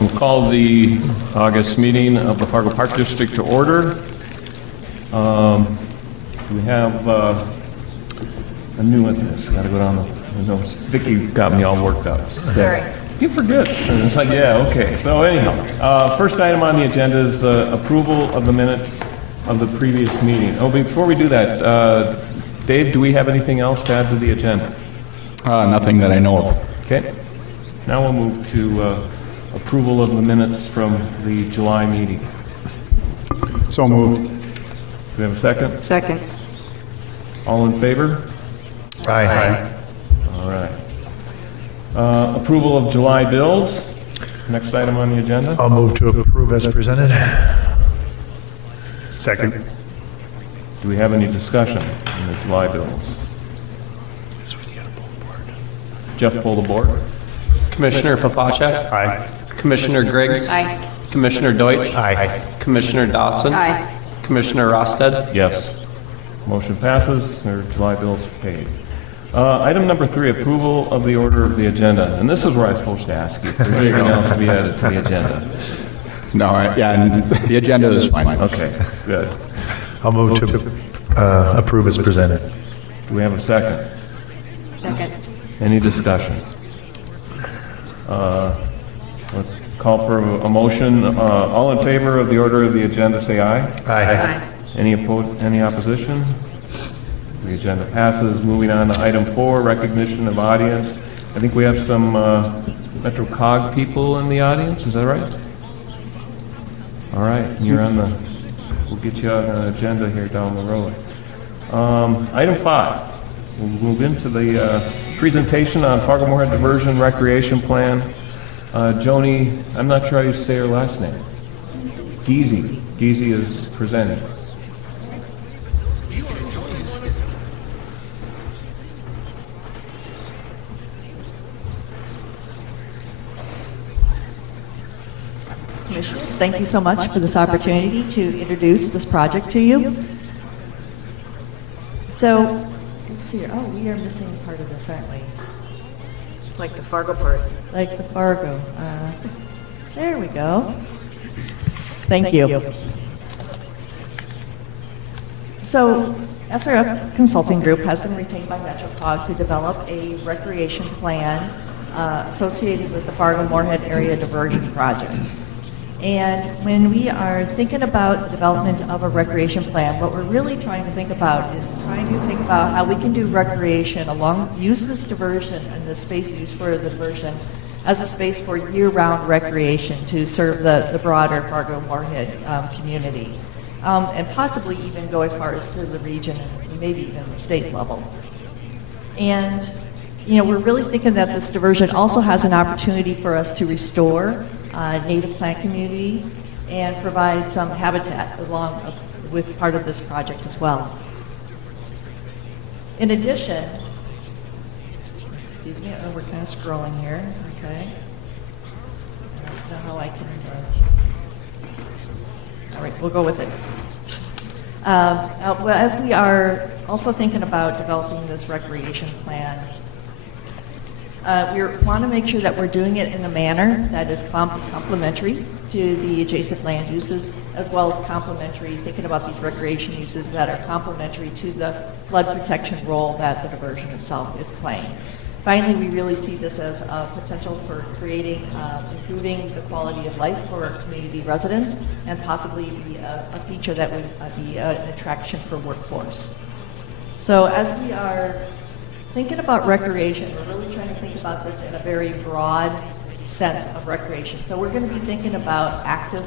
We'll call the August meeting of the Fargo Park District to order. We have a new one. Got to go down the notes. Vicki got me all worked up. Sorry. You forget. And it's like, yeah, okay. So anyhow, first item on the agenda is approval of the minutes of the previous meeting. Oh, before we do that, Dave, do we have anything else to add to the agenda? Nothing that I know of. Okay. Now we'll move to approval of the minutes from the July meeting. So moved. Do we have a second? Second. All in favor? Aye. All right. Approval of July bills. Next item on the agenda. I'll move to approve as presented. Second. Do we have any discussion on the July bills? Jeff, pull the board. Commissioner Papacek? Aye. Commissioner Griggs? Aye. Commissioner Deutsch? Aye. Commissioner Dawson? Aye. Commissioner Rosted? Yes. Motion passes. There are July bills paid. Item number 3, approval of the order of the agenda. And this is where I'm supposed to ask you if there's anything else to be added to the agenda. No, and the agenda is fine. Okay, good. I'll move to approve as presented. Do we have a second? Second. Any discussion? Let's call for a motion. All in favor of the order of the agenda, say aye. Aye. Any opposed? Any opposition? The agenda passes. Moving on to item 4, recognition of audience. I think we have some Metro Cog people in the audience. Is that right? All right, you're on the. We'll get you on the agenda here down the road. Item 5. We'll move into the presentation on Fargo-Moorhead Diversion Recreation Plan. Joni, I'm not sure how you say her last name. Geezy. Geezy is presenting. Commissioners, thank you so much for this opportunity to introduce this project to you. So, let's see here. Oh, we are missing part of this, aren't we? Like the Fargo part. Like the Fargo. There we go. Thank you. So, SRF Consulting Group has been retained by MetroCog to develop a recreation plan associated with the Fargo-Moorhead Area Diversion Project. And when we are thinking about the development of a recreation plan, what we're really trying to think about is trying to think about how we can do recreation use this diversion and the space used for the diversion as a space for year-round recreation to serve the broader Fargo-Moorhead community. And possibly even go as far as to the region and maybe even the state level. And, we're really thinking that this diversion also has an opportunity for us to restore native plant communities and provide some habitat along with part of this project as well. In addition, excuse me, we're kind of scrolling here, okay. I don't know how I can, all right, we'll go with it. Well, as we are also thinking about developing this recreation plan, we want to make sure that we're doing it in a manner that is complementary to the adjacent land uses, as well as complementary, thinking about these recreation uses that are complementary to the flood protection role that the diversion itself is playing. Finally, we really see this as a potential for creating, improving the quality of life for our community residents, and possibly be a feature that would be an attraction for workforce. So as we are thinking about recreation, we're really trying to think about this in a very broad sense of recreation. So we're going to be thinking about active,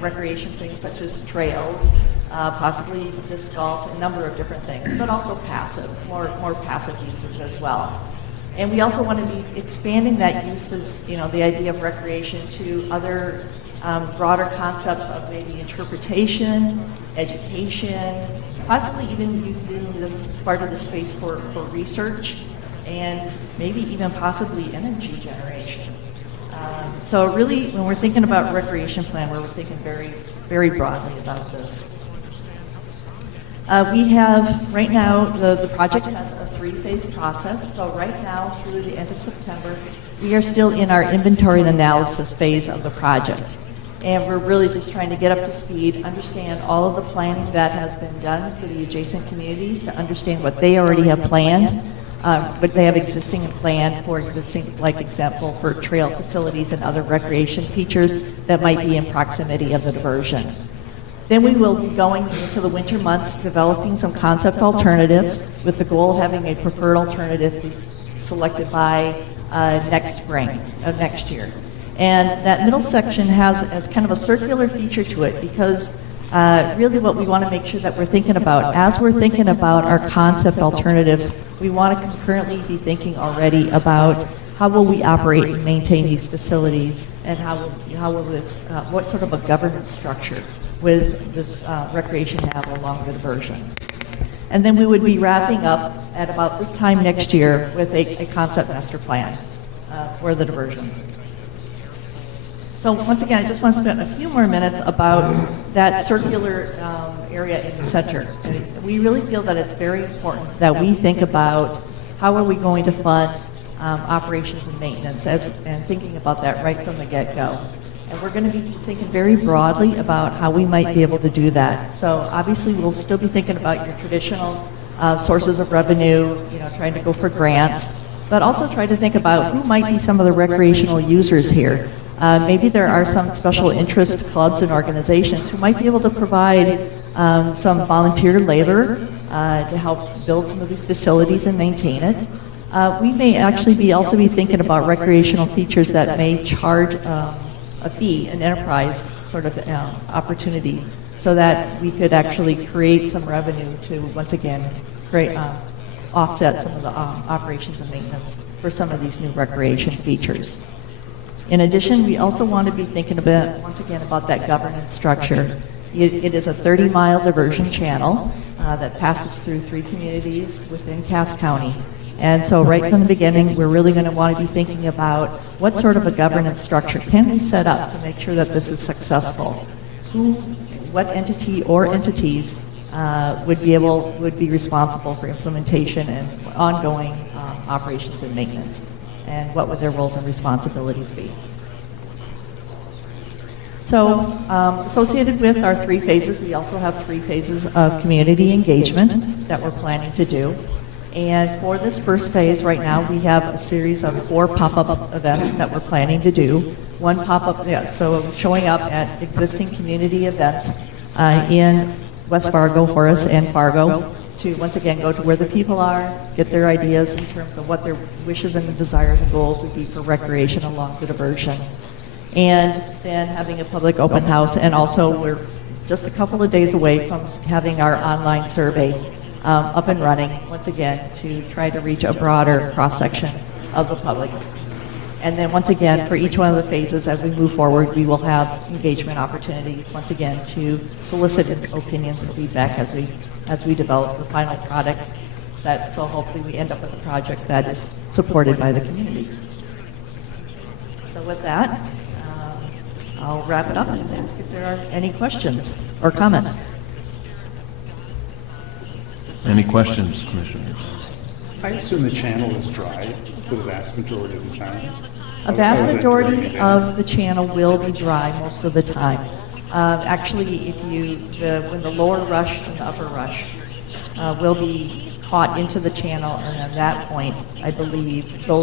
recreation things such as trails, possibly disc golf, a number of different things, but also passive, more passive uses as well. And we also want to be expanding that uses, the idea of recreation to other broader concepts of maybe interpretation, education, possibly even using this as part of the space for research, and maybe even possibly energy generation. So really, when we're thinking about recreation plan, we're thinking very, very broadly about this. We have, right now, the project has a 3-phase process. So right now, through the end of September, we are still in our inventory and analysis phase of the project. And we're really just trying to get up to speed, understand all of the planning that has been done for the adjacent communities, to understand what they already have planned, what they have existing and planned for existing, like example, for trail facilities and other recreation features that might be in proximity of the diversion. Then we will be going into the winter months, developing some concept alternatives with the goal of having a preferred alternative be selected by next spring of next year. And that middle section has kind of a circular feature to it, because really what we want to make sure that we're thinking about, as we're thinking about our concept alternatives, we want to concurrently be thinking already about how will we operate and maintain these facilities, and how will this, what sort of a governance structure with this recreation have along the diversion. And then we would be wrapping up at about this time next year with a concept master plan for the diversion. So once again, I just want to spend a few more minutes about that circular area in the center. And we really feel that it's very important that we think about how are we going to fund operations and maintenance, and thinking about that right from the get-go. And we're going to be thinking very broadly about how we might be able to do that. So obviously, we'll still be thinking about your traditional sources of revenue, trying to go for grants, but also try to think about who might be some of the recreational users here. Maybe there are some special interest clubs and organizations who might be able to provide some volunteer labor to help build some of these facilities and maintain it. We may actually also be thinking about recreational features that may charge a fee, an enterprise sort of opportunity, so that we could actually create some revenue to, once again, offset some of the operations and maintenance for some of these new recreation features. In addition, we also want to be thinking about, once again, about that governance structure. It is a 30-mile diversion channel that passes through 3 communities within Cass County. And so right from the beginning, we're really going to want to be thinking about what sort of a governance structure can we set up to make sure that this is successful. What entity or entities would be responsible for implementation and ongoing operations and maintenance, and what would their roles and responsibilities be. So associated with our 3 phases, we also have 3 phases of community engagement that we're planning to do. And for this first phase right now, we have a series of 4 pop-up events that we're planning to do. One pop-up, so showing up at existing community events in West Fargo, Horace, and Fargo, to once again go to where the people are, get their ideas in terms of what their wishes and desires and goals would be for recreation along the diversion. And then having a public open house, and also we're just a couple of days away from having our online survey up and running, once again, to try to reach a broader cross-section of the public. And then once again, for each one of the phases, as we move forward, we will have engagement opportunities, once again, to solicit opinions and feedback as we develop the final product, so hopefully we end up with a project that is supported by the community. So with that, I'll wrap it up and ask if there are any questions or comments. Any questions, commissioners? I assume the channel is dry for the vast majority of the time. A vast majority of the channel will be dry most of the time. Actually, when the lower rush and the upper rush will be caught into the channel, and at that point, I believe the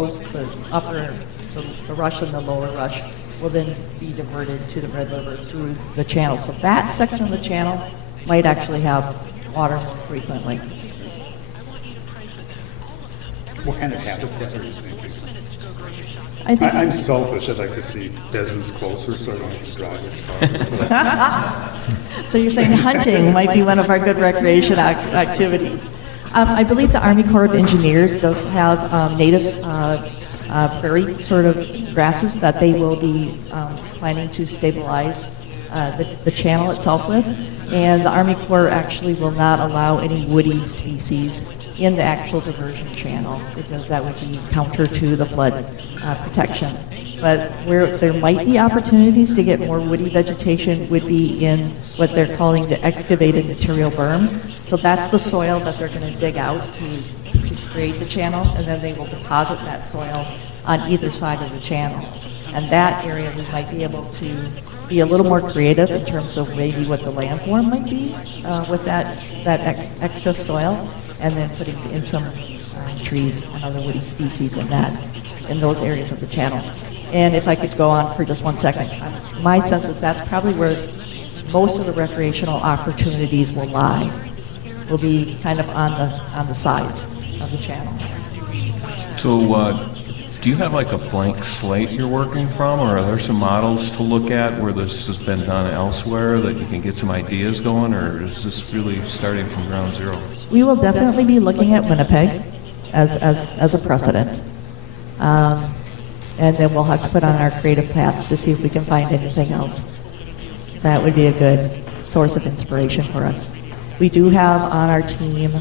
rush and the lower rush will then be diverted to the Red River through the channel. So that section of the channel might actually have water more frequently. What kind of habitat are you thinking? I think I'm selfish. I'd like to see deserts closer so I don't have to drive as far. so you're saying hunting might be one of our good recreation activities. I believe the Army Corps of Engineers does have native prairie sort of grasses that they will be planning to stabilize the channel itself with. And the Army Corps actually will not allow any woody species in the actual diversion channel, because that would be counter to the flood protection. But where there might be opportunities to get more woody vegetation would be in what they're calling the excavated material berms. So that's the soil that they're going to dig out to create the channel, and then they will deposit that soil on either side of the channel. And that area, we might be able to be a little more creative in terms of maybe what the landform might be with that excess soil, and then putting in some trees and other woody species in those areas of the channel. And if I could go on for just 1 second, my sense is that's probably where most of the recreational opportunities will lie. Will be kind of on the sides of the channel. So, do you have like a blank slate you're working from, or are there some models to look at where this has been done elsewhere that you can get some ideas going, or is this really starting from ground zero? We will definitely be looking at Winnipeg as a precedent. And then we'll have to put on our creative paths to see if we can find anything else. That would be a good source of inspiration for us. We do have on our team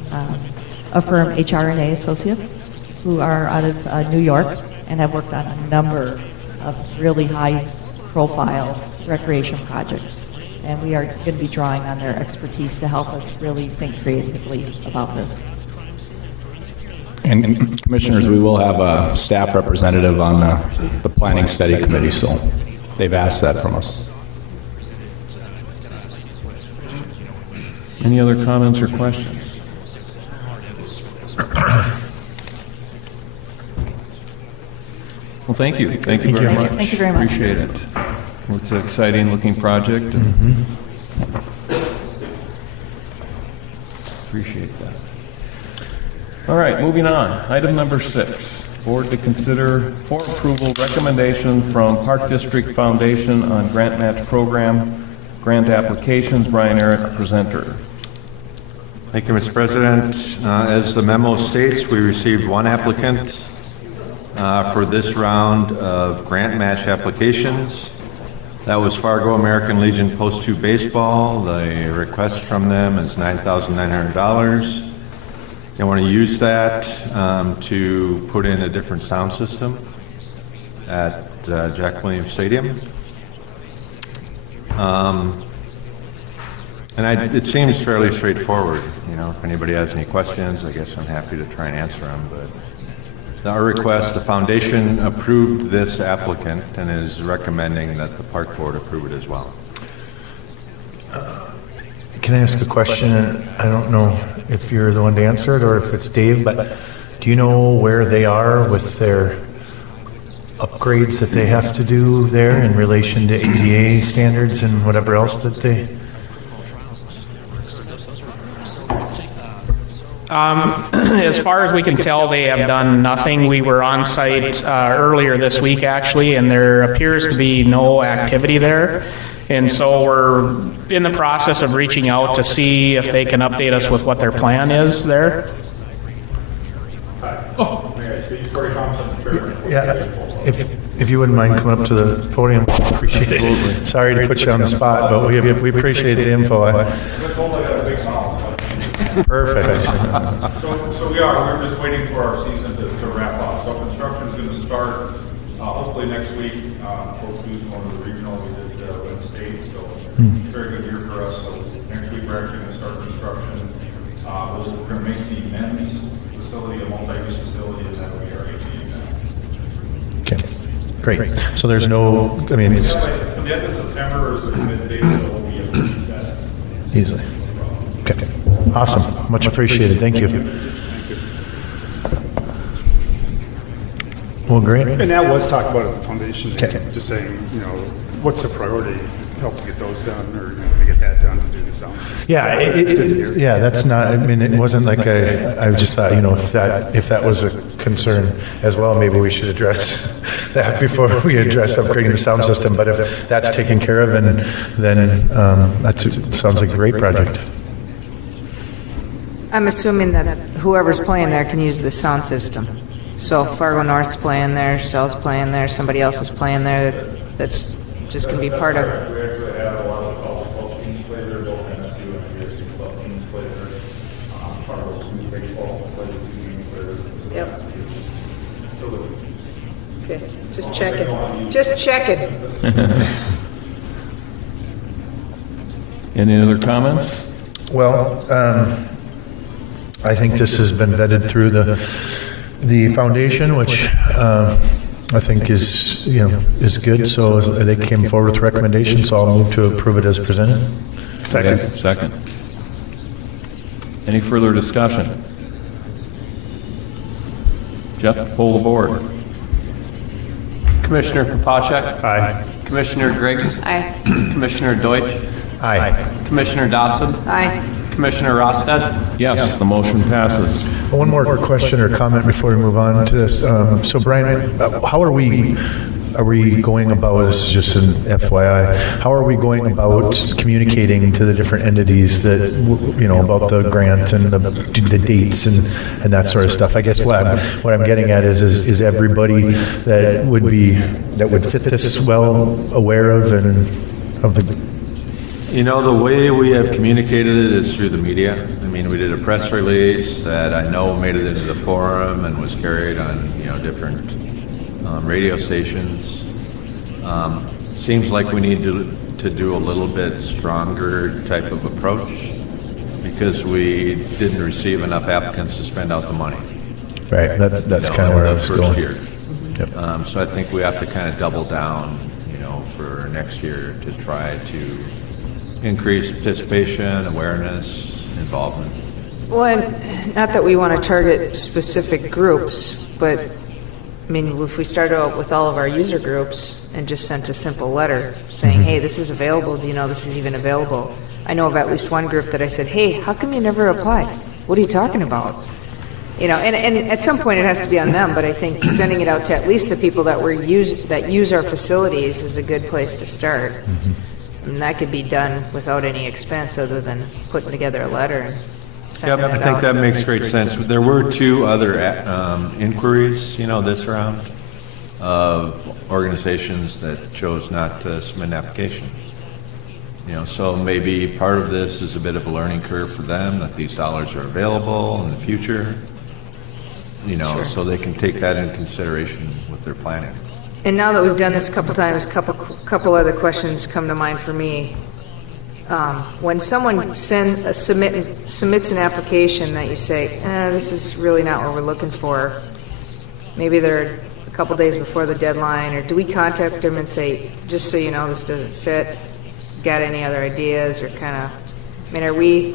a firm, HR&A Associates, who are out of New York and have worked on a number of really high-profile recreation projects. And we are going to be drawing on their expertise to help us really think creatively about this. And Commissioners, we will have a staff representative on the Planning Study Committee, so they've asked that from us. Any other comments or questions? Well, thank you. Thank you very much. Thank you very much. Appreciate it. It's an exciting looking project. Appreciate that. All right, moving on. Item number 6. Board to consider for approval recommendation from Park District Foundation on grant match program, grant applications. Brian Eric, presenter. Thank you, Mr. President. As the memo states, we received one applicant for this round of grant match applications. That was Fargo American Legion Post 2 Baseball. The request from them is $9,900. They want to use that to put in a different sound system at Jack Williams Stadium. And it seems fairly straightforward. You know, if anybody has any questions, I guess I'm happy to try and answer them. But our request, the foundation approved this applicant and is recommending that the park board approve it as well. Can I ask a question? I don't know if you're the one to answer it or if it's Dave, but do you know where they are with their upgrades that they have to do there in relation to ADA standards and whatever else that they... As far as we can tell, they have done nothing. We were on site earlier this week, actually, and there appears to be no activity there. And so we're in the process of reaching out to see if they can update us with what their plan is there. Yeah, if you wouldn't mind coming up to the podium, appreciate it. Sorry to put you on the spot, but we appreciate the info. Perfect. So we're just waiting for our season to wrap up. So construction is going to start hopefully next week. Folks use one of the regional, we did Win State, so very good year for us. So next week we're actually going to start construction. We're going to make the men's facility a multi-use facility, and that will be our ATM. Okay, great. So there's no, I mean, it's So the end of September is the committed date, so we'll be able to do that. easily. Okay, awesome. Much appreciated. Thank you. Well, great. And that was talked about at the foundation, Okay. just saying, you know, what's the priority? Help to get those done, or to get that done to do the sound system. Yeah, yeah, that's not, I mean, it wasn't like I just thought, you know, if that was a concern as well, maybe we should address that before we address upgrading the sound system. But if that's taken care of, and then that sounds like a great project. I'm assuming that whoever's playing there can use the sound system. So if Fargo North's playing there, South's playing there, somebody else is playing there, that's just going to be part of it. We actually have a lot of club teams play there, both MSU and VSU club teams play there. Fargo Youth Baseball play the 2 games there. Yep. Okay, just checking. Just checking. Any other comments? Well, I think this has been vetted through the foundation, which I think is, is good. So they came forward with recommendations, so I'll move to approve it as presented. Second. Second. Any further discussion? Jeff, poll the board. Commissioner Papacek? Aye. Commissioner Griggs? Aye. Commissioner Deutsch? Aye. Commissioner Dawson? Aye. Commissioner Rosted? Yes, the motion passes. One more question or comment before we move on to this. So Brian, how are we going about, this is just an FYI, how are we going about communicating to the different entities that, about the grant and the dates and that sort of stuff? I guess what I'm getting at is everybody that would fit this well aware of the... The way we have communicated it is through the media. I mean, we did a press release that I know made it into the forum and was carried on, different radio stations. Seems like we need to do a little bit stronger type of approach because we didn't receive enough applicants to spend out the money. Right, that's kind of where I was first going. year. Yep. So I think we have to kind of double down, for next year to try to increase participation, awareness, involvement. Well, and not that we want to target specific groups, but I mean, if we started out with all of our user groups and just sent a simple letter saying, hey, this is available, do you know this is even available? I know of at least one group that I said, hey, how come you never applied? What are you talking about? And at some point it has to be on them, but I think sending it out to at least the people that use our facilities is a good place to start. And that could be done without any expense other than putting together a letter and sending it out. I think that makes great sense. There were two other inquiries, this round of organizations that chose not to submit an application. So maybe part of this is a bit of a learning curve for them, that these dollars are available in the future, Sure. so they can take that into consideration with their planning. And now that we've done this a couple times, couple other questions come to mind for me. When someone submits an application that you say, this is really not what we're looking for, maybe they're a couple days before the deadline, or do we contact them and say, just so you know, this doesn't fit, got any other ideas, or kind of, are we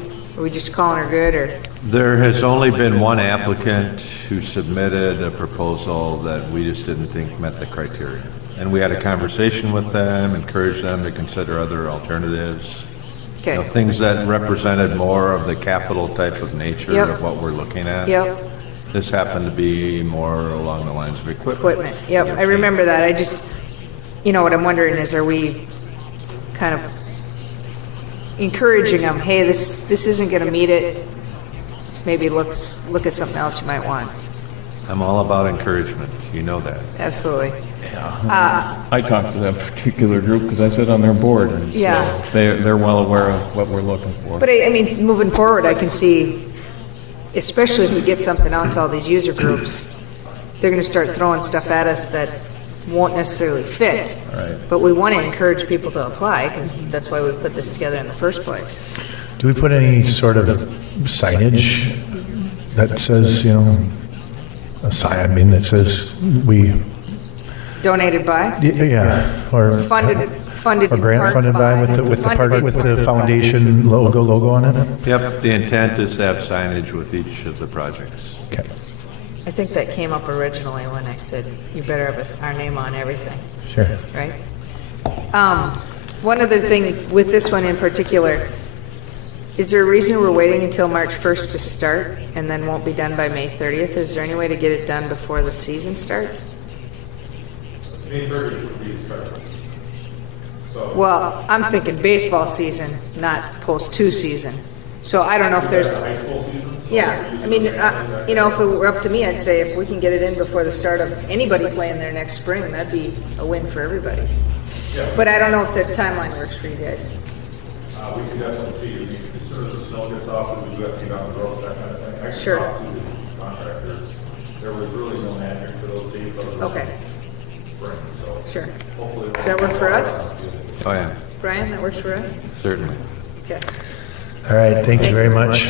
just calling her good, or? There has only been one applicant who submitted a proposal that we just didn't think met the criteria. And we had a conversation with them, encouraged them to consider other alternatives. Okay. Things that represented more of the capital type of nature Yep. of what we're looking at. Yep. This happened to be more along the lines of equipment. Yep, I remember that. I just, what I'm wondering is, are we kind of encouraging them, hey, this isn't going to meet it, maybe look at something else you might want. I'm all about encouragement. You know that. Absolutely. I talked to that particular group because I sit on their board. And Yeah. So they're well aware of what we're looking for. But I mean, moving forward, I can see, especially if we get something out to all these user groups, they're going to start throwing stuff at us that won't necessarily fit. Right. But we want to encourage people to apply because that's why we put this together in the first place. Do we put any sort of signage that says, a sign, that says we... Donated by? Yeah, or... Funded Or grant funded by with the foundation logo on it? Yep, the intent is to have signage with each of the projects. Okay. I think that came up originally when I said, you better have our name on everything, Sure. right? One other thing with this one in particular, is there a reason we're waiting until March 1st to start and then won't be done by May 30th? Is there any way to get it done before the season starts? May 30th would be the start. So, Well, I'm thinking baseball season, not post-2 season. So I don't know if there's... high school season, Yeah, I mean, if it were up to me, I'd say if we can get it in before the start of anybody playing there next spring, that'd be a win for everybody. But I don't know if the timeline works for you guys. we can definitely see, as soon as the snow gets off, we do have to get on the road, that kind of thing. I can Sure. talk to the contractors. There was really no magic to those dates other than Okay, spring, so sure. hopefully. Does that work for us? Oh, yeah, Brian, that works for us? certainly. Okay. All right, thank you very much.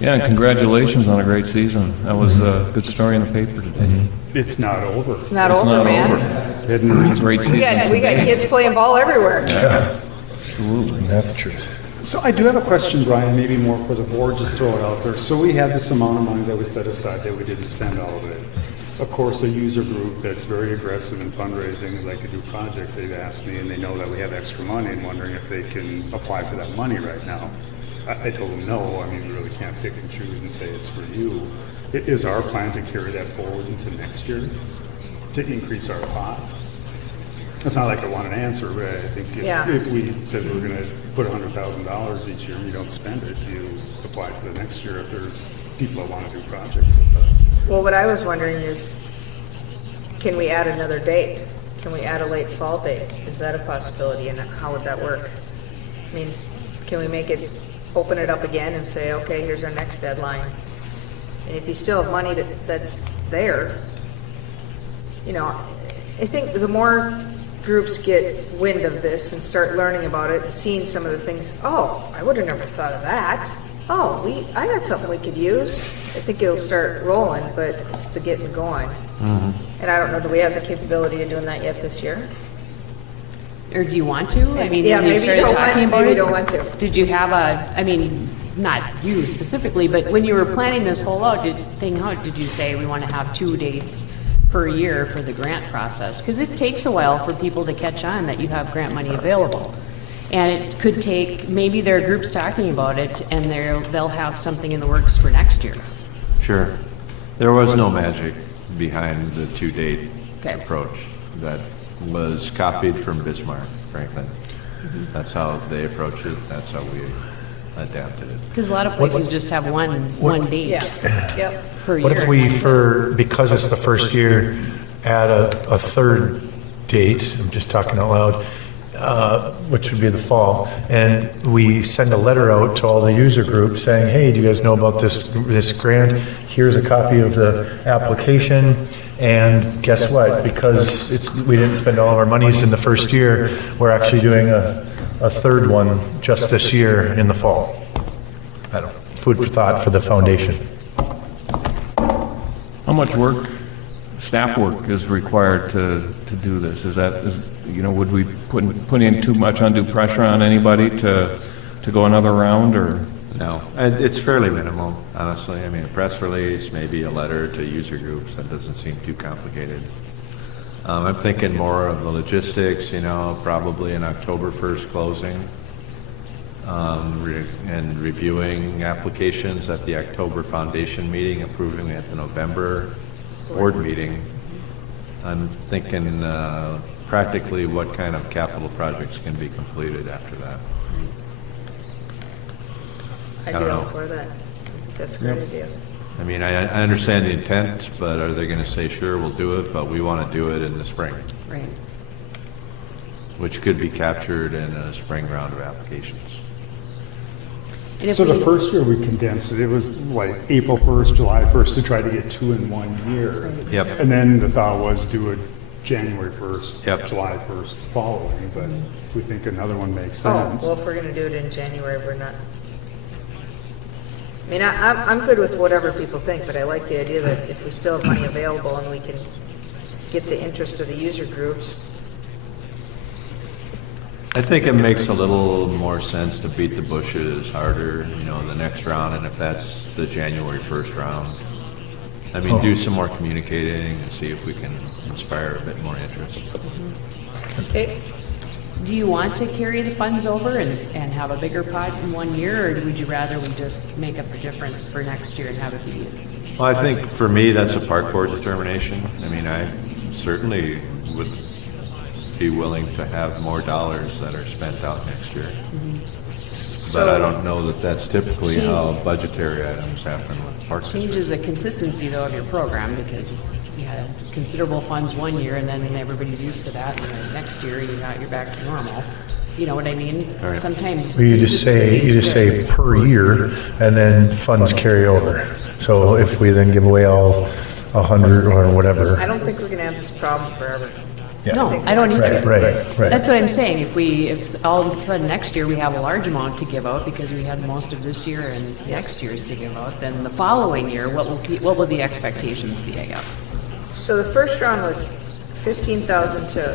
Yeah, and congratulations on a great season. That was a good story in the paper today. It's not over. It's not It's over, not man. over. Hidden Great season. We got today. kids playing ball everywhere. Absolutely. That's the truth. So I do have a question, Brian, maybe more for the board, just throw it out there. So we had this amount of money that we set aside that we didn't spend all of it. Of course, a user group that's very aggressive in fundraising and like to do projects, they've asked me and they know that we have extra money and wondering if they can apply for that money right now. I told them no, I mean, we really can't pick and choose and say it's for you. Is our plan to carry that forward into next year to increase our pot? It's not like I want an answer, but I think Yeah. if we said we're going to put $100,000 each year and you don't spend it, you apply for the next year if there's people that want to do projects with us. Well, what I was wondering is, can we add another date? Can we add a late fall date? Is that a possibility, and how would that work? I mean, can we make it, open it up again and say, okay, here's our next deadline? And if you still have money that's there, you know, I think the more groups get wind of this and start learning about it, seeing some of the things, oh, I would have never thought of that. Oh, I got something we could use. I think it'll start rolling, but it's the getting going. And I don't know, do we have the capability of doing that yet this year? Or do you want to? I mean, Yeah, when you maybe started don't want- talking about maybe it, don't want to. did you have I mean, not you specifically, but when you were planning this whole thing out, did you say we want to have 2 dates per year for the grant process? Because it takes a while for people to catch on that you have grant money available. And it could take, maybe there are groups talking about it and they'll have something in the works for next year. Sure. There was no magic behind the two-date Okay. approach. That was copied from Bismarck, frankly. That's how they approached it. That's how we adapted it. Because a lot of places just have one date Yeah, yep. per year. What if we, because it's the first year, add a third date, I'm just talking out loud, which would be the fall, and we send a letter out to all the user groups saying, hey, do you guys know about this grant? Here's a copy of the application, and guess what? Because we didn't spend all of our monies in the first year, we're actually doing a third one just this year in the fall. I don't know, food for thought for the foundation. How much work, staff work, is required to do this? Would we put in too much undue pressure on anybody to go another round, or? No, and it's fairly minimal, honestly. I mean, a press release, maybe a letter to user groups, that doesn't seem too complicated. I'm thinking more of the logistics, probably an October 1st closing, and reviewing applications at the October foundation meeting, approving at the November board meeting. I'm thinking practically what kind of capital projects can be completed after that. I'd I be don't all know. for that. That's a great idea. I mean, I understand the intent, but are they going to say, sure, we'll do it, but we want to do it in the spring, Right. which could be captured in a spring round of applications. And if So the we- first year we condensed it, it was like April 1st, July 1st to try to get 2 in 1 year. Yep. And then the thought was do it January 1st, Yep. July 1st following, but if we think another one makes Oh, sense. well, if we're gonna do it in January, we're not. I mean, I'm good with whatever people think, but I like the idea that if we still have money available and we can get the interest of the user groups. I think it makes a little more sense to beat the bushes harder, the next round, and if that's the January 1st round. I mean, do some more communicating and see if we can inspire a bit more interest. Okay, Do you want to carry the funds over and have a bigger pot in 1 year, or would you rather we just make up the difference for next year and have it be? Well, I think for me, that's a park board determination. I mean, I certainly would be willing to have more dollars that are spent out next year. But I don't know that that's typically how budgetary items happen with park districts. Changes the consistency, though, of your program, because you had considerable funds 1 year, and then everybody's used to that, and then next year you're back to normal. You know what I mean? Right. Sometimes. Well, you just consistency is say good. per year, and then funds carry over. So if we then give away all 100 or whatever, I don't think we're gonna have this problem forever. Yeah. No, I don't either. Right. That's what I'm saying. If all of a sudden next year we have a large amount to give out because we had most of this year and next year's to give out, then the following year, what will the expectations be, I guess? So the first round was 15,000 to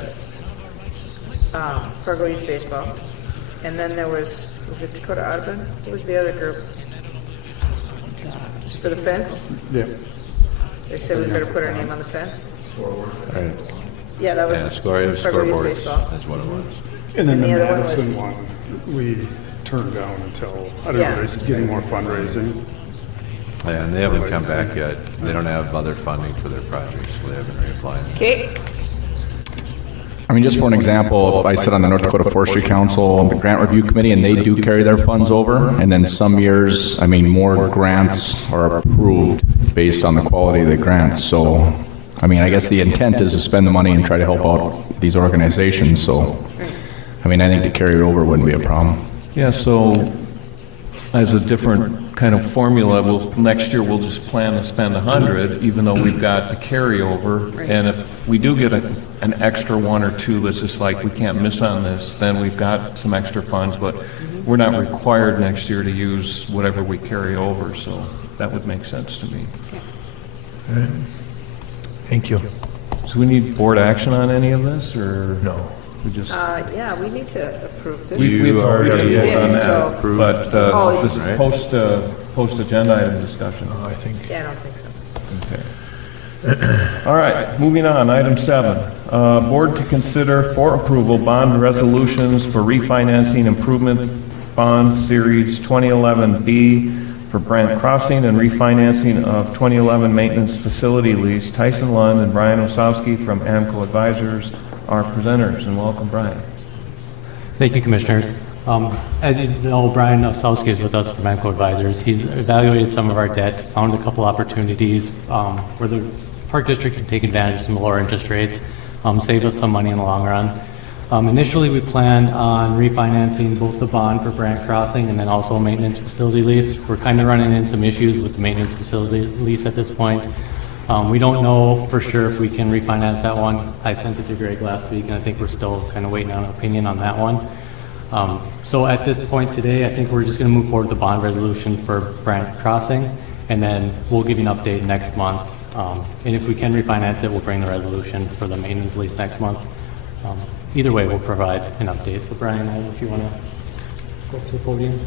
Fargo Youth Baseball. And then there was it Dakota Audubon? What was the other group? For the fence? Yeah. They said we better put our name on the fence? Right. Yeah, that was Yeah, Fargo Youth scoreboards, Baseball. that's what it was. And then And the the other one Madison was- one, we turned down until, I don't Yeah. know, it's getting more fundraising. Yeah, and they haven't come back yet. They don't have other funding for their projects, so they haven't reapplied. Okay, I mean, just for an example, I sit on the North Dakota Forestry Council, the Grant Review Committee, and they do carry their funds over. And then some years, I mean, more grants are approved based on the quality of the grants. So, I mean, I guess the intent is to spend the money and try to help out these organizations. So, I mean, I think to carry it over wouldn't be a problem. Yeah, so as a different kind of formula, next year we'll just plan to spend 100, even though we've got the carryover. And if we do get an extra one or two that's just like, we can't miss on this, then we've got some extra funds, but we're not required next year to use whatever we carry over, so that would make sense to me. Thank you. So we need board action on any of this, or? No. We just, yeah, we need to approve this. we've already did, voted on so- that, but Oh, this right. post-agenda item discussion. I think. Yeah, I don't think so. Okay. All right, moving on, item 7. Board to consider for approval bond resolutions for refinancing improvement bond series 2011B for Brant Crossing and refinancing of 2011 maintenance facility lease. Tyson Lund and Brian Osowski from AMCO Advisors are presenters, and welcome, Brian. Thank you, Commissioners. As you know, Brian Osowski is with us from AMCO Advisors. He's evaluated some of our debt, found a couple opportunities where the Park District can take advantage of some lower interest rates, save us some money in the long run. Initially, we planned on refinancing both the bond for Brant Crossing and then also a maintenance facility lease. We're kind of running into some issues with the maintenance facility lease at this point. We don't know for sure if we can refinance that one. I sent it to Greg last week, and I think we're still kind of waiting on an opinion on that one. So at this point today, I think we're just going to move forward with the bond resolution for Brant Crossing, and then we'll give you an update next month. And if we can refinance it, we'll bring the resolution for the maintenance lease next month. Either way, we'll provide an update. So Brian, I don't know if you want to go up to the podium.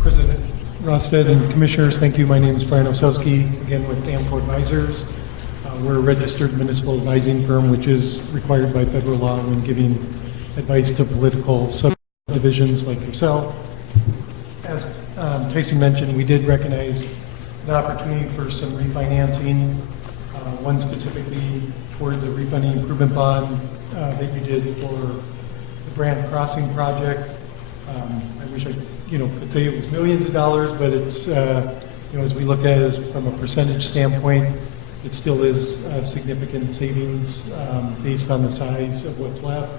President Rosted and Commissioners, thank you. My name is Brian Osowski, again with AMCO Advisors. We're a registered municipal advising firm, which is required by federal law when giving advice to political subdivisions like yourself. As Tyson mentioned, we did recognize an opportunity for some refinancing, one specifically towards a refunding improvement bond that you did for the Brant Crossing project. I wish I could say it was millions of dollars, but it's, as we look at it from a percentage standpoint, it still is significant savings based on the size of what's left.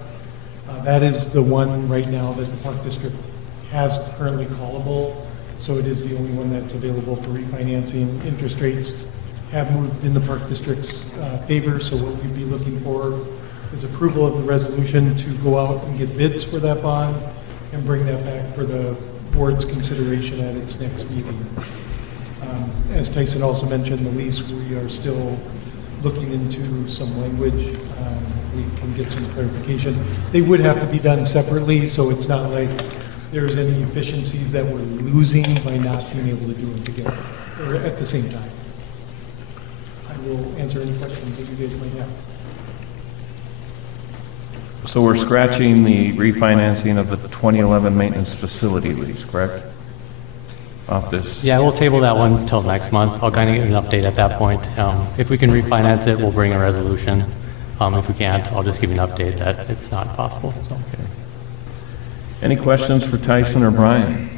That is the one right now that the Park District has currently callable, so it is the only one that's available for refinancing. Interest rates have moved in the Park District's favor, so what we'd be looking for is approval of the resolution to go out and get bids for that bond and bring that back for the board's consideration at its next meeting. As Tyson also mentioned, the lease, we are still looking into some language. We can get some clarification. They would have to be done separately, so it's not like there's any efficiencies that we're losing by not being able to do them together or at the same time. I will answer any questions that you guys might have. So we're scratching the refinancing of the 2011 maintenance facility lease, correct? Off this. Yeah, we'll table that one until next month. I'll kind of get an update at that point. If we can refinance it, we'll bring a resolution. If we can't, I'll just give you an update that it's not possible. So. Okay. Any questions for Tyson or Brian?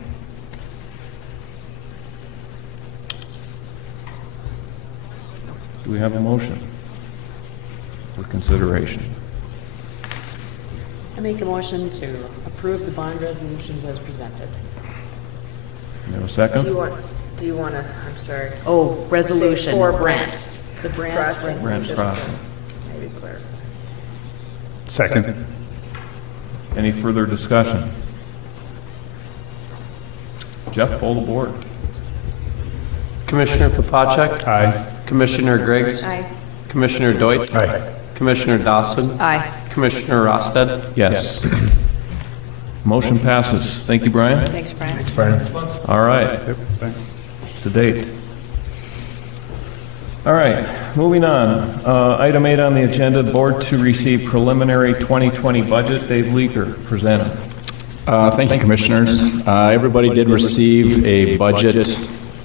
Do we have a motion for consideration? I make a motion to approve the bond resolutions as presented. You have a second? Do you want to, I'm sorry. Oh, resolution. For Brant. The Brant Crossing. Brant resolution. Just to Crossing. maybe clarify. Second. Any further discussion? Jeff, poll the board. Commissioner Papacek? Aye. Commissioner Griggs? Aye. Commissioner Deutsch? Aye. Commissioner Dawson? Aye. Commissioner Rosted? Yes. Motion passes. Thank you, Brian. Thanks, Brian. Thanks, Brian. All right, Yep, thanks. to date. All right, moving on. Item 8 on the agenda, board to receive preliminary 2020 budget. Dave Leaker, presented. Thank you, Commissioners. Everybody did receive a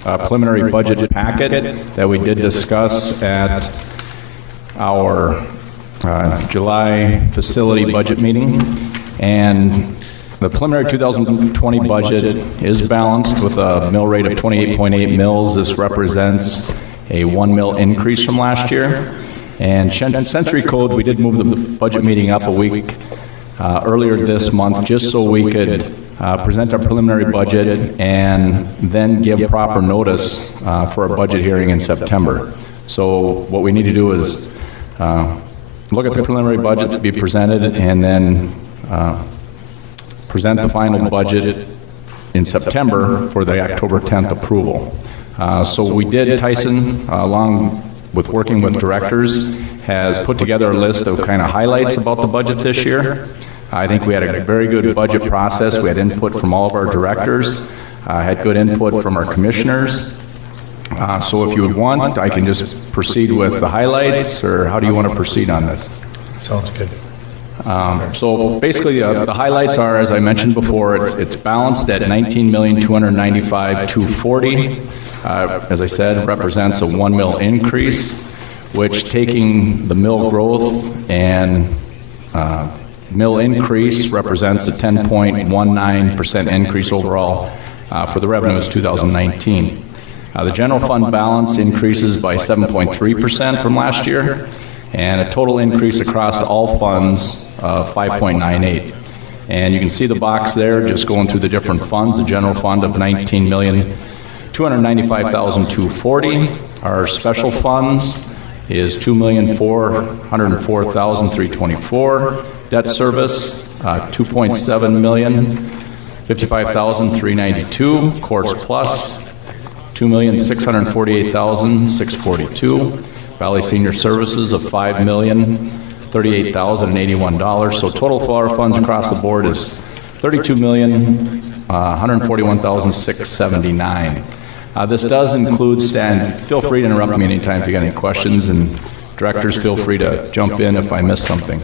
preliminary budget packet that we did discuss at our July facility budget meeting. And the preliminary 2020 budget is balanced with a mill rate of 28.8 mills. This represents a 1 mill increase from last year. And Century Code, we did move the budget meeting up a week earlier this month just so we could present our preliminary budget and then give proper notice for a budget hearing in September. So what we need to do is look at the preliminary budget to be presented and then present the final budget in September for the October 10th approval. So we did, Tyson, along with working with directors, has put together a list of kind of highlights about the budget this year. I think we had a very good budget process. We had input from all of our directors, had good input from our commissioners. So if you would want, I can just proceed with the highlights, or how do you want to proceed on this? Sounds good. So basically, the highlights are, as I mentioned before, it's balanced at $19,295,240. As I said, represents a 1 mill increase, which, taking the mill growth and mill increase, represents a 10.19% increase overall for the revenues 2019. The general fund balance increases by 7.3% from last year, and a total increase across all funds of 5.98. And you can see the box there, just going through the different funds. The general fund of $19,295,240. Our special funds is $2,404,324. Debt service, $2.7 million, $55,392. Courts plus, $2,648,642. Valley Senior Services of $5,038,081. So total for our funds across the board is $32,141,679. This does include feel free to interrupt me anytime if you got any questions, and directors, feel free to jump in if I miss something.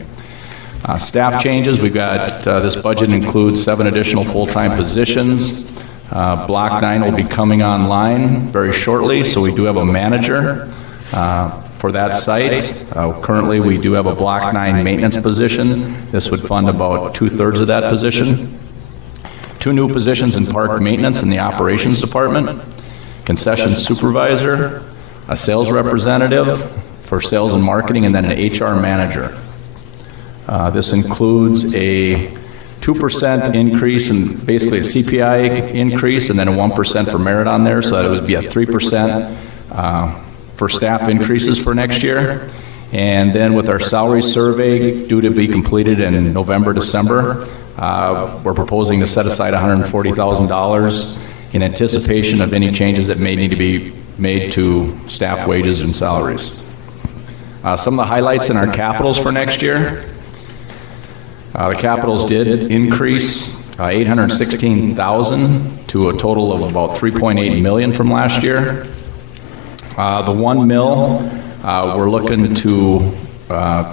Staff changes, we've got, this budget includes 7 additional full-time positions. Block 9 will be coming online very shortly, so we do have a manager for that site. Currently, we do have a Block 9 maintenance position. This would fund about 2/3 of that position. 2 new positions in park maintenance in the operations department, concession supervisor, a sales representative for sales and marketing, and then an HR manager. This includes a 2% increase in basically a CPI increase, and then a 1% for merit on there, so that it would be a 3% for staff increases for next year. And then with our salary survey due to be completed in November, December, we're proposing to set aside $140,000 in anticipation of any changes that may need to be made to staff wages and salaries. Some of the highlights in our capitals for next year. The capitals did increase $816,000 to a total of about $3.8 million from last year. The 1 mill, we're looking to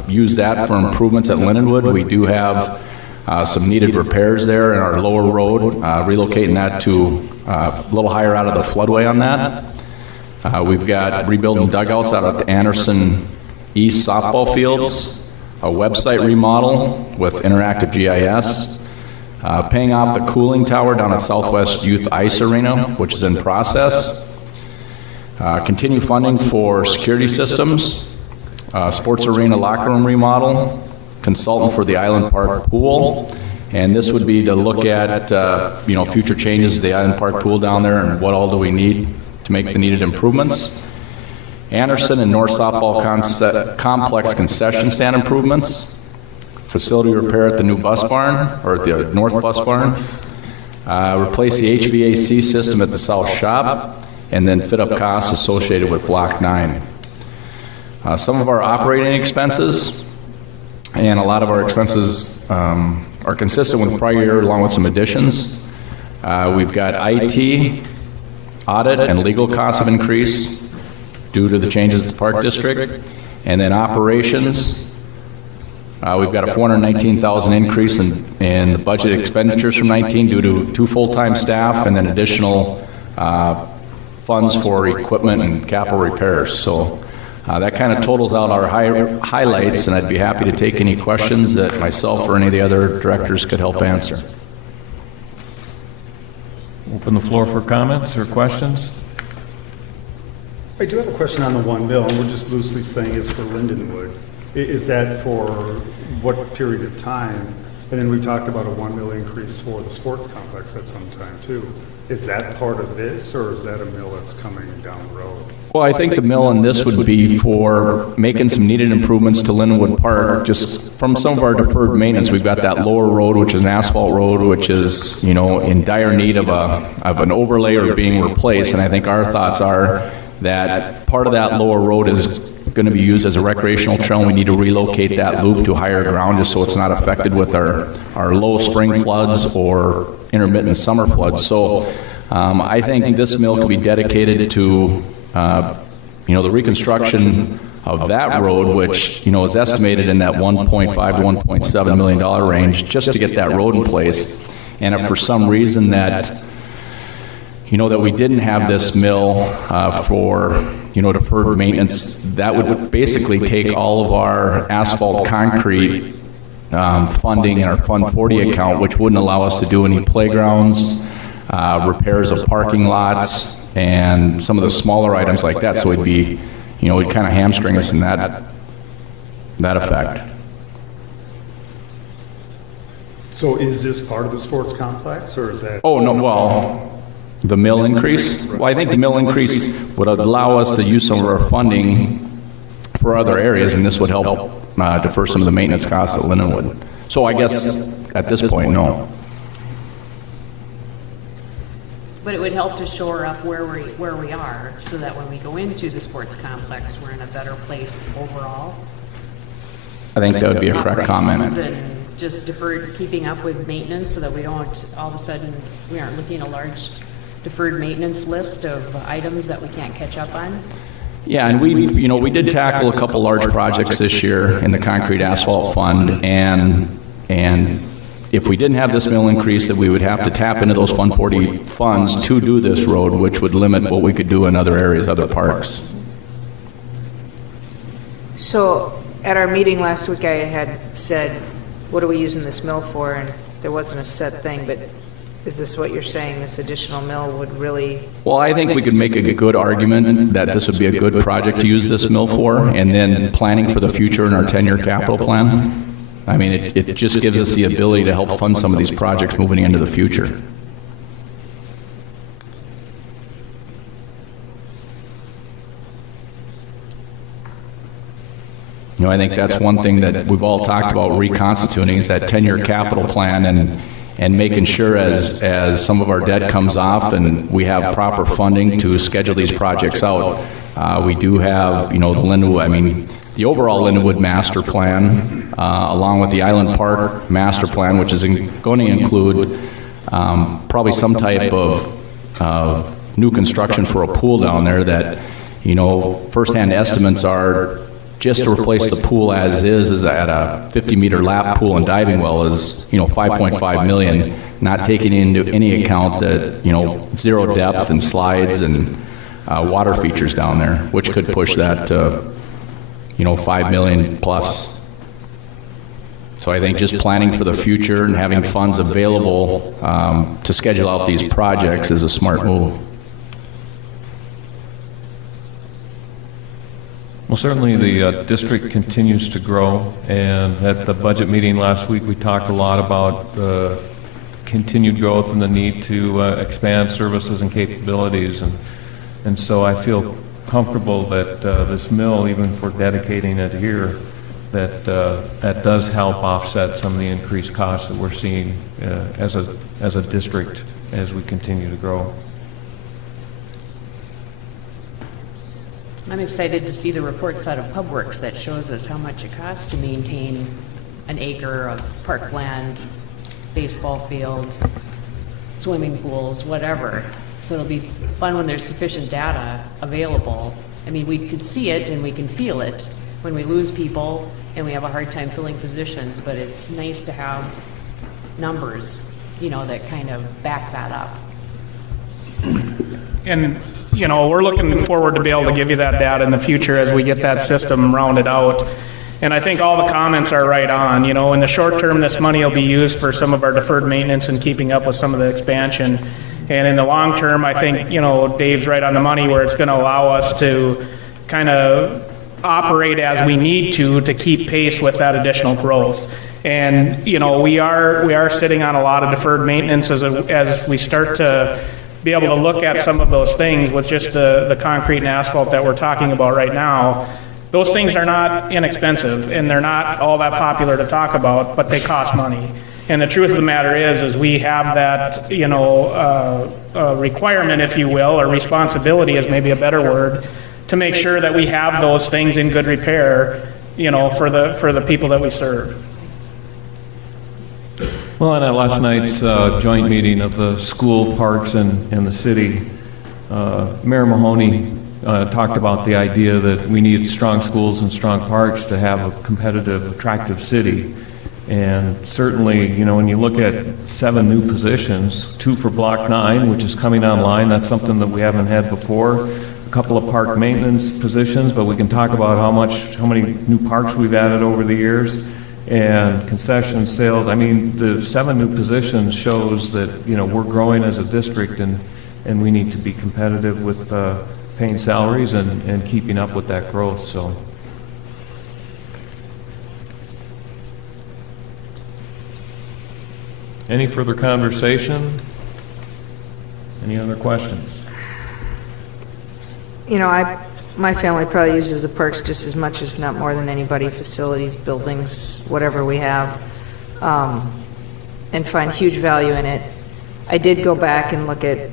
use that for improvements at Lindenwood. We do have some needed repairs there in our lower road, relocating that to a little higher out of the floodway on that. We've got rebuilding dugouts out at the Anderson East softball fields, a website remodel with interactive GIS, paying off the cooling tower down at Southwest Youth Ice Arena, which is in process. Continue funding for security systems, sports arena locker room remodel, consultant for the Island Park pool. And this would be to look at, future changes to the Island Park pool down there and what all do we need to make the needed improvements. Anderson and North Softball Complex concession stand improvements. Facility repair at the new bus barn, or at the north bus barn. Replace the HVAC system at the south shop, and then fit up costs associated with Block 9. Some of our operating expenses, and a lot of our expenses are consistent with prior year along with some additions. We've got IT, audit, and legal costs have increased due to the changes at the Park District. And then operations, we've got a $419,000 increase in the budget expenditures from 19 due to 2 full-time staff and then additional funds for equipment and capital repairs. So that kind of totals out our highlights, and I'd be happy to take any questions that myself or any of the other directors could help answer. Open the floor for comments or questions. I do have a question on the 1 mil, and we're just loosely saying it's for Lindenwood. Is that for what period of time? And then we talked about a 1 mil increase for the sports complex at some time too. Is that part of this, or is that a mill that's coming down the road? Well, I think the mill in this would be for making some needed improvements to Lindenwood Park, just from some of our deferred maintenance. We've got that lower road, which is an asphalt road, which is, in dire need of an overlay or being replaced. And I think our thoughts are that part of that lower road is going to be used as a recreational trail, and we need to relocate that loop to higher ground just so it's not affected with our low spring floods or intermittent summer floods. So I think this mill could be dedicated to the reconstruction of that road, which is estimated in that $1.5 to $1.7 million range just to get that road in place. And if for some reason that that we didn't have this mill for deferred maintenance, that would basically take all of our asphalt concrete funding in our Fund 40 account, which wouldn't allow us to do any playgrounds, repairs of parking lots, and some of the smaller items like that. So it'd be, it'd kind of hamstring us in that effect. So is this part of the sports complex, or is that? Oh, no, well, the mill increase? Well, I think the mill increase would allow us to use some of our funding for other areas, and this would help defer some of the maintenance costs at Lindenwood. So I guess at this point, no. But it would help to shore up where we are, so that when we go into the sports complex, we're in a better place overall. I think that would be a correct comment. And just deferred, keeping up with maintenance, so that we don't, all of a sudden, we aren't looking at a large deferred maintenance list of items that we can't catch up on. Yeah, and we did tackle a couple large projects this year in the concrete asphalt fund, and if we didn't have this mill increase, that we would have to tap into those Fund 40 funds to do this road, which would limit what we could do in other areas, other parks. So at our meeting last week, I had said, what are we using this mill for? And there wasn't a set thing, but is this what you're saying, this additional mill would really? Well, I think we could make a good argument that this would be a good project to use this mill for, and then planning for the future in our 10-year capital plan. I mean, it just gives us the ability to help fund some of these projects moving into the future. I think that's one thing that we've all talked about reconstituting is that 10-year capital plan and making sure as some of our debt comes off and we have proper funding to schedule these projects out. We do have, the Lindenwood, the overall Lindenwood master plan, along with the Island Park master plan, which is going to include probably some type of new construction for a pool down there that, firsthand estimates are just to replace the pool as is at a 50-meter lap pool and diving well is, $5.5 million, not taking into any account that, zero depth and slides and water features down there, which could push that to, $5 million plus. So I think just planning for the future and having funds available to schedule out these projects is a smart move. Well, Well, certainly the district continues to grow, and at the budget meeting last week, we talked a lot about the continued growth and the need to expand services and capabilities, and so I feel comfortable that this mill, even for dedicating it here, that that does help offset some of the increased costs that we're seeing as a district as we continue to grow. I'm excited to see the reports out of Publix that shows us how much it costs to maintain an acre of parkland, baseball field, swimming pools, whatever. So it'll be fun when there's sufficient data available. I mean, we can see it and we can feel it when we lose people and we have a hard time filling positions, but it's nice to have numbers, you know, that kind of back that up. And, you know, we're looking forward to be able to give you that data in the future as we get that system rounded out. And I think all the comments are right on. You know, in the short term, this money will be used for some of our deferred maintenance and keeping up with some of the expansion. And in the long term, I think, you know, Dave's right on the money where it's going to allow us to kind of operate as we need to keep pace with that additional growth. And, you know, we are sitting on a lot of deferred maintenance as we start to be able to look at some of those things with just the concrete and asphalt that we're talking about right now. Those things are not inexpensive, and they're not all that popular to talk about, but they cost money. And the truth of the matter is we have that, you know, requirement, if you will, or responsibility is maybe a better word, to make sure that we have those things in good repair, you know, for the people that we serve. Well, and at last night's joint meeting of the school, parks, and the city, Mayor Mahoney talked about the idea that we need strong schools and strong parks to have a competitive, attractive city. And certainly, you know, when you look at 7 new positions, 2 for Block 9, which is coming online, that's something that we haven't had before. A couple of park maintenance positions, but we can talk about how many new parks we've added over the years, and concession sales. I mean, the 7 new positions shows that, you know, we're growing as a district, and we need to be competitive with paying salaries and keeping up with that growth. So. Any further conversation? Any other questions? You know, my family probably uses the parks just as much, if not more than anybody, facilities, buildings, whatever we have, and find huge value in it. I did go back and look at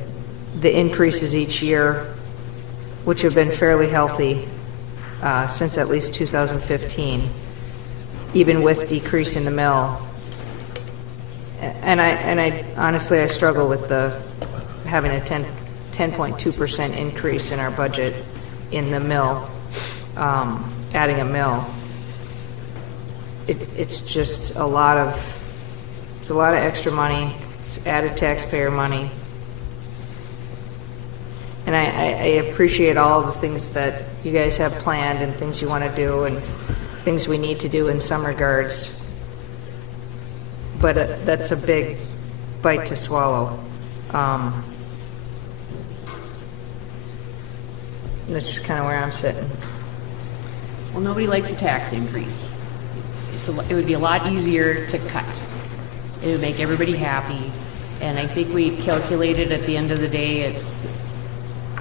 the increases each year, which have been fairly healthy since at least 2015, even with decrease in the mill. And I honestly, I struggle with having a 10.2% increase in our budget in the mill, adding a mill. It's just a lot of extra money. It's added taxpayer money. And I appreciate all the things that you guys have planned and things you want to do and things we need to do in some regards. But that's a big bite to swallow. That's just kind of where I'm sitting. Well, nobody likes a tax increase. It would be a lot easier to cut. It would make everybody happy. And I think we calculated at the end of the day, it's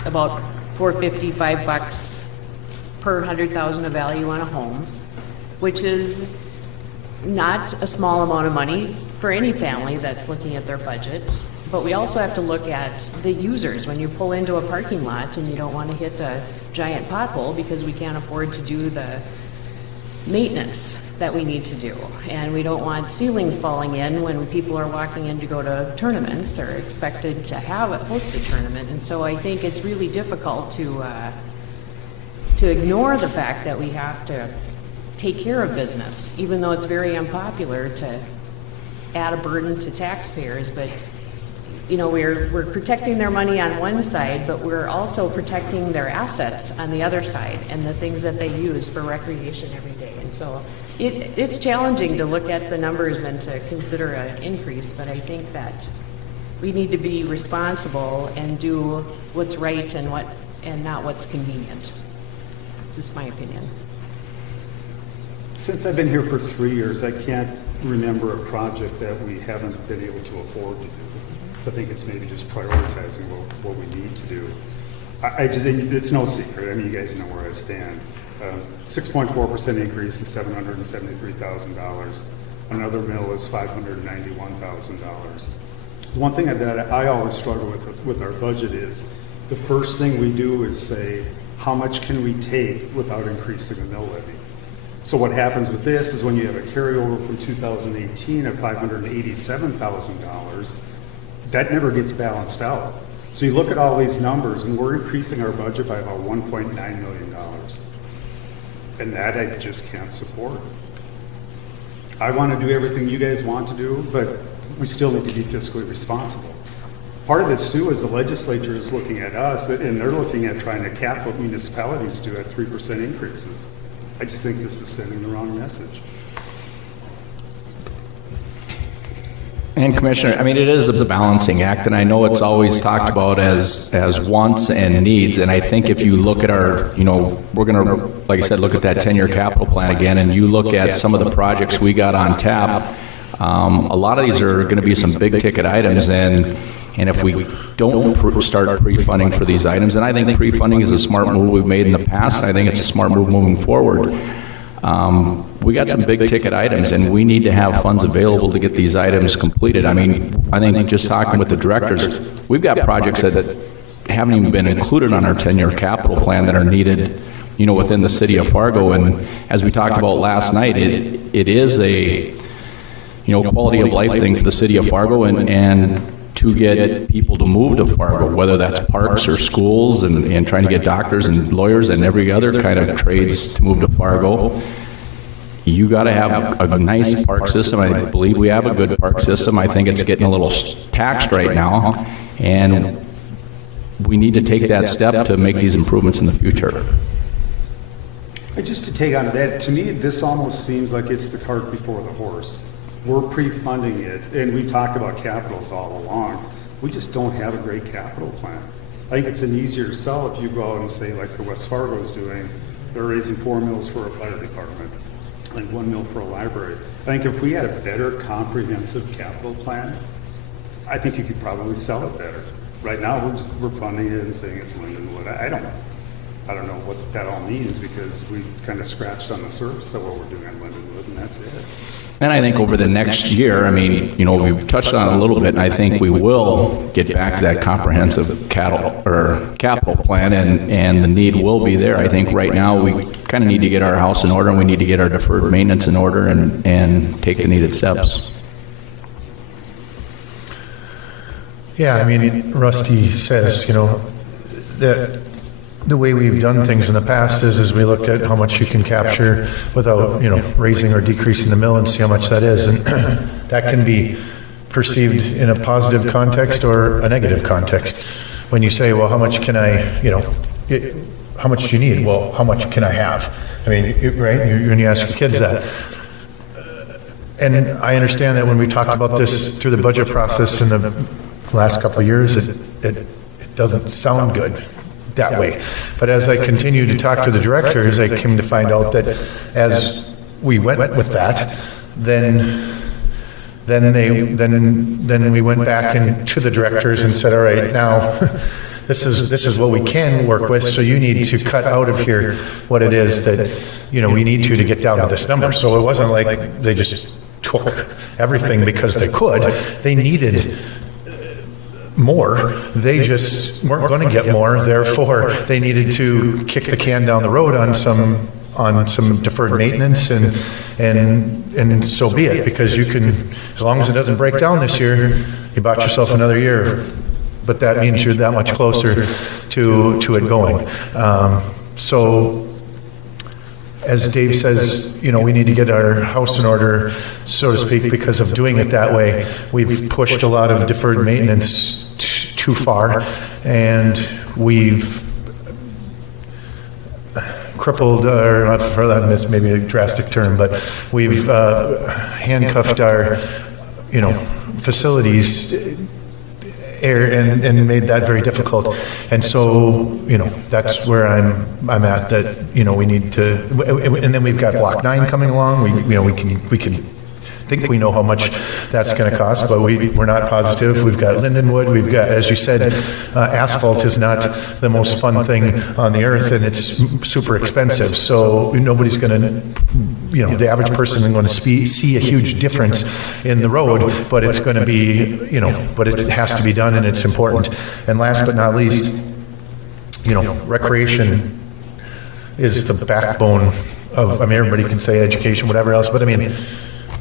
about $4.50, $5 per 100,000 of value on a home, which is not a small amount of money for any family that's looking at their budget. But we also have to look at the users. When you pull into a parking lot and you don't want to hit a giant pothole because we can't afford to do the maintenance that we need to do. And we don't want ceilings falling in when people are walking in to go to tournaments or expected to host a tournament. And so I think it's really difficult to ignore the fact that we have to take care of business, even though it's very unpopular to add a burden to taxpayers. But you know, we're protecting their money on one side, but we're also protecting their assets on the other side and the things that they use for recreation every day. And so it's challenging to look at the numbers and to consider an increase, but I think that we need to be responsible and do what's right and not what's convenient. It's just my opinion. Since I've been here for 3 years, I can't remember a project that we haven't been able to afford to do. I think it's maybe just prioritizing what we need to do. It's no secret. I mean, you guys know where I stand. 6.4% increase is $773,000. Another mill is $591,000. One thing that I always struggle with our budget is the first thing we do is say, how much can we take without increasing the mill levy? So what happens with this is when you have a carryover from 2018 of $587,000, that never gets balanced out. So you look at all these numbers, and we're increasing our budget by about $1.9 million. And that I just can't support. I want to do everything you guys want to do, but we still need to be fiscally responsible. Part of this, too, is the legislature is looking at us, and they're looking at trying to cap what municipalities do at 3% increases. I just think this is sending the wrong message. And Commissioner, I mean, it is a balancing act, and I know it's always talked about as wants and needs, and I think if you look at our, we're going to, like I said, look at that 10-year capital plan again, and you look at some of the projects we got on tap, a lot of these are going to be some big-ticket items, and if we don't start pre-funding for these items, and I think pre-funding is a smart move we've made in the past, and I think it's a smart move moving forward. We got some big ticket items, and we need to have funds available to get these items completed. I mean, I think just talking with the directors, we've got projects that haven't even been included on our 10-year capital plan that are needed, within the city of Fargo. And as we talked about last night, it is a, quality of life thing for the city of Fargo and to get people to move to Fargo, whether that's parks or schools and trying to get doctors and lawyers and every other kind of trades to move to Fargo. You got to have a nice park system. I believe we have a good park system. I think it's getting a little taxed right now, and we need to take that step to make these improvements in the future. Just to take on that, to me, this almost seems like it's the cart before the horse. We're pre-funding it, and we talked about capitals all along. We just don't have a great capital plan. I think it's an easier sell if you go out and say, like the West Fargo is doing, they're raising 4 mills for a fire department and 1 mill for a library. I think if we had a better comprehensive capital plan, I think you could probably sell it better. Right now, we're funding it and saying it's Lindenwood. I don't know what that all means, because we kind of scratched on the surface of what we're doing at Lindenwood, and that's it. And I think over the next year, I mean, we've touched on it a little bit, and I think we will get back to that comprehensive capital plan, and the need will be there. I think right now we kind of need to get our house in order, and we need to get our deferred maintenance in order and take the needed steps. Yeah, I mean, Rusty says, that the way we've done things in the past is we looked at how much you can capture without, raising or decreasing the mill and see how much that is. And that can be perceived in a positive context or a negative context. When you say, well, how much can I, how much do you need? Well, how much can I have? I mean, right? When you ask your kids that. And I understand that when we talked about this through the budget process in the last couple of years, it doesn't sound good that way. But as I continued to talk to the directors, I came to find out that as we went with that, then we went back to the directors and said, all right, now this is what we can work with, so you need to cut out of here what it is that we need to get down to this number. So it wasn't like they just took everything because they could. They needed more. They just weren't going to get more. Therefore, they needed to kick the can down the road on some deferred maintenance, and so be it. Because you can, as long as it doesn't break down this year, you bought yourself another year. But that means you're that much closer to it going. So, as Dave says, we need to get our house in order, so to speak, because of doing it that way. We've pushed a lot of deferred maintenance too far, and we've crippled, or for that maybe a drastic term, but we've handcuffed our, facilities and made that very difficult. And so, that's where I'm at, that, we need to, and then we've got Block 9 coming along. We can think we know how much that's going to cost, but we're not positive. We've got Lindenwood. We've got, as you said, asphalt is not the most fun thing on the earth, and it's super expensive. So nobody's going to, the average person is going to see a huge difference in the road, but it's going to be, but it has to be done, and it's important. And last but not least, recreation is the backbone of, everybody can say education, whatever else, but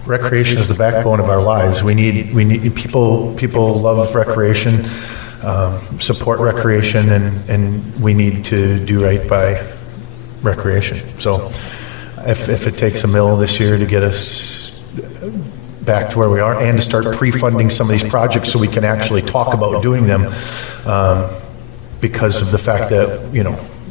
recreation is the backbone of our lives. We need people love recreation, support recreation, and we need to do right by recreation. So if it takes a mill this year to get us back to where we are and to start pre-funding some of these projects so we can actually talk about doing them, because of the fact that,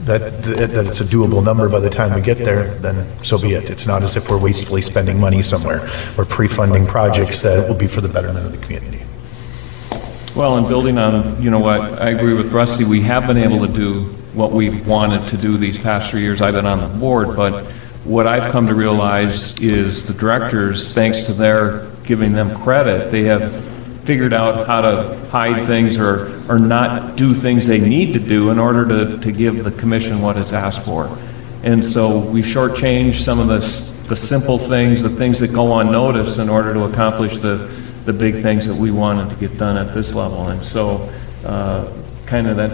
that it's a doable number by the time we get there, then so be it. It's not as if we're wastefully spending money somewhere. We're pre-funding projects that will be for the betterment of the community. Well, and building on, what, I agree with Rusty, we have been able to do what we've wanted to do these past 3 years I've been on the board, but what I've come to realize is the directors, thanks to their giving them credit, they have figured out how to hide things or not do things they need to do in order to give the commission what it's asked for. And so we've shortchanged some of the simple things, the things that go unnoticed in order to accomplish the big things that we wanted to get done at this level. And so kind of that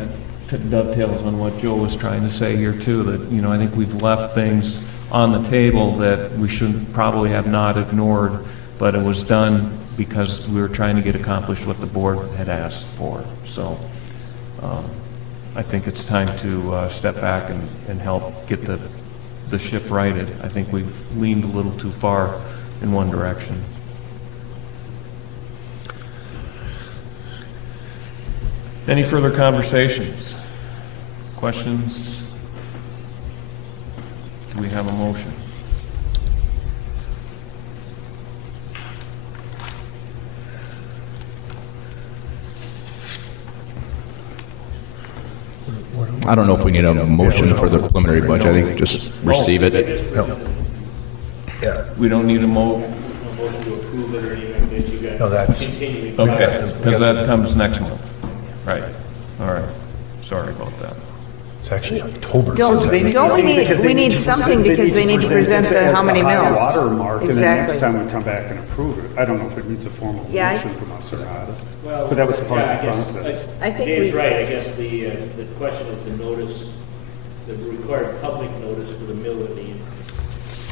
dovetails on what Joe was trying to say here too, that, I think we've left things on the table that we should probably have not ignored, but it was done because we were trying to get accomplished what the board had asked for. So I think it's time to step back and help get the ship righted. I think we've leaned a little too far in one direction. Any further conversations? Questions? Do we have a motion? I don't know if we need a motion for the preliminary budget. I think just receive it. Yeah. We don't need a motion to approve it or anything, because you got No, that's continuing. Okay, because that comes next month. Right. All right. Sorry about that. It's actually October. Don't we need something because they need to present the how many mills. Watermark, and then next Exactly. time we come back and approve it. I don't know if it needs a formal Yeah, motion from us or not. Well, But that was part yeah, of the I guess, process. I think Dave's we- right, I guess the question is the notice, the required public notice for the mill would be.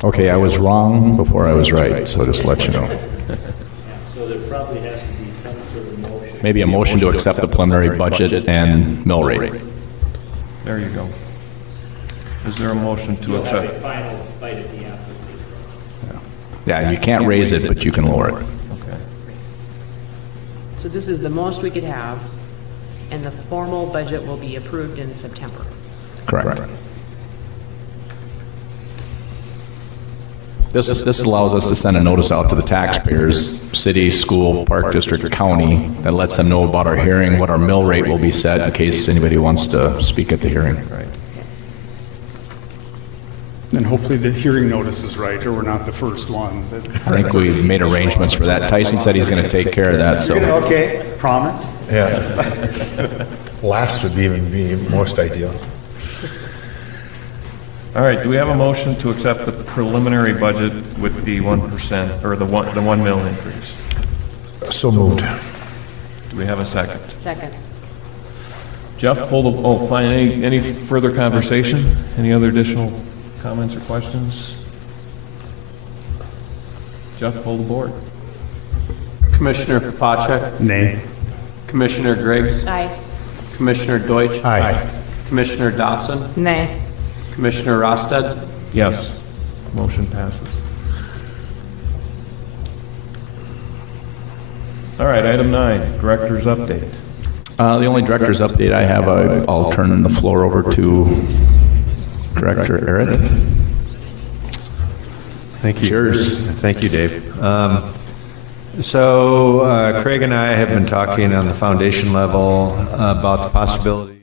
Okay, I was wrong before I was right, so just to let you know. So there probably has to be some sort of motion. Maybe a motion to accept the preliminary budget and mill rate. There you go. Is there a motion to You'll have a accept? final bite at the apple. Yeah, you can't raise it, but you can lower it. Okay. So this is the most we could have, and the formal budget will be approved in September. Correct. This allows us to send a notice out to the taxpayers, city, school, park district, or county, that lets them know about our hearing, what our mill rate will be set in case anybody wants to speak at the hearing. Right. And hopefully the hearing notice is right, or we're not the first one. I think we've made arrangements for that. Tyson said he's going to take care of that, so. Okay, promise? Yeah. Last would even be most ideal. All right, do we have a motion to accept the preliminary budget with the 1%, or the 1 mil increase? So moved. Do we have a second? Second. Jeff, fine, any further conversation? Any other additional comments or questions? Jeff, pull the board. Commissioner Popacek, Nay. Commissioner Griggs, Aye. Commissioner Deutsch, Aye. Commissioner Dawson, Nay. Commissioner Rosted, Yes. Motion passes. All right, item 9, director's update. The only director's update I have, I'll turn the floor over to Director Eric. Thank you. Cheers. Thank you, Dave. So Craig and I have been talking on the foundation level about the possibility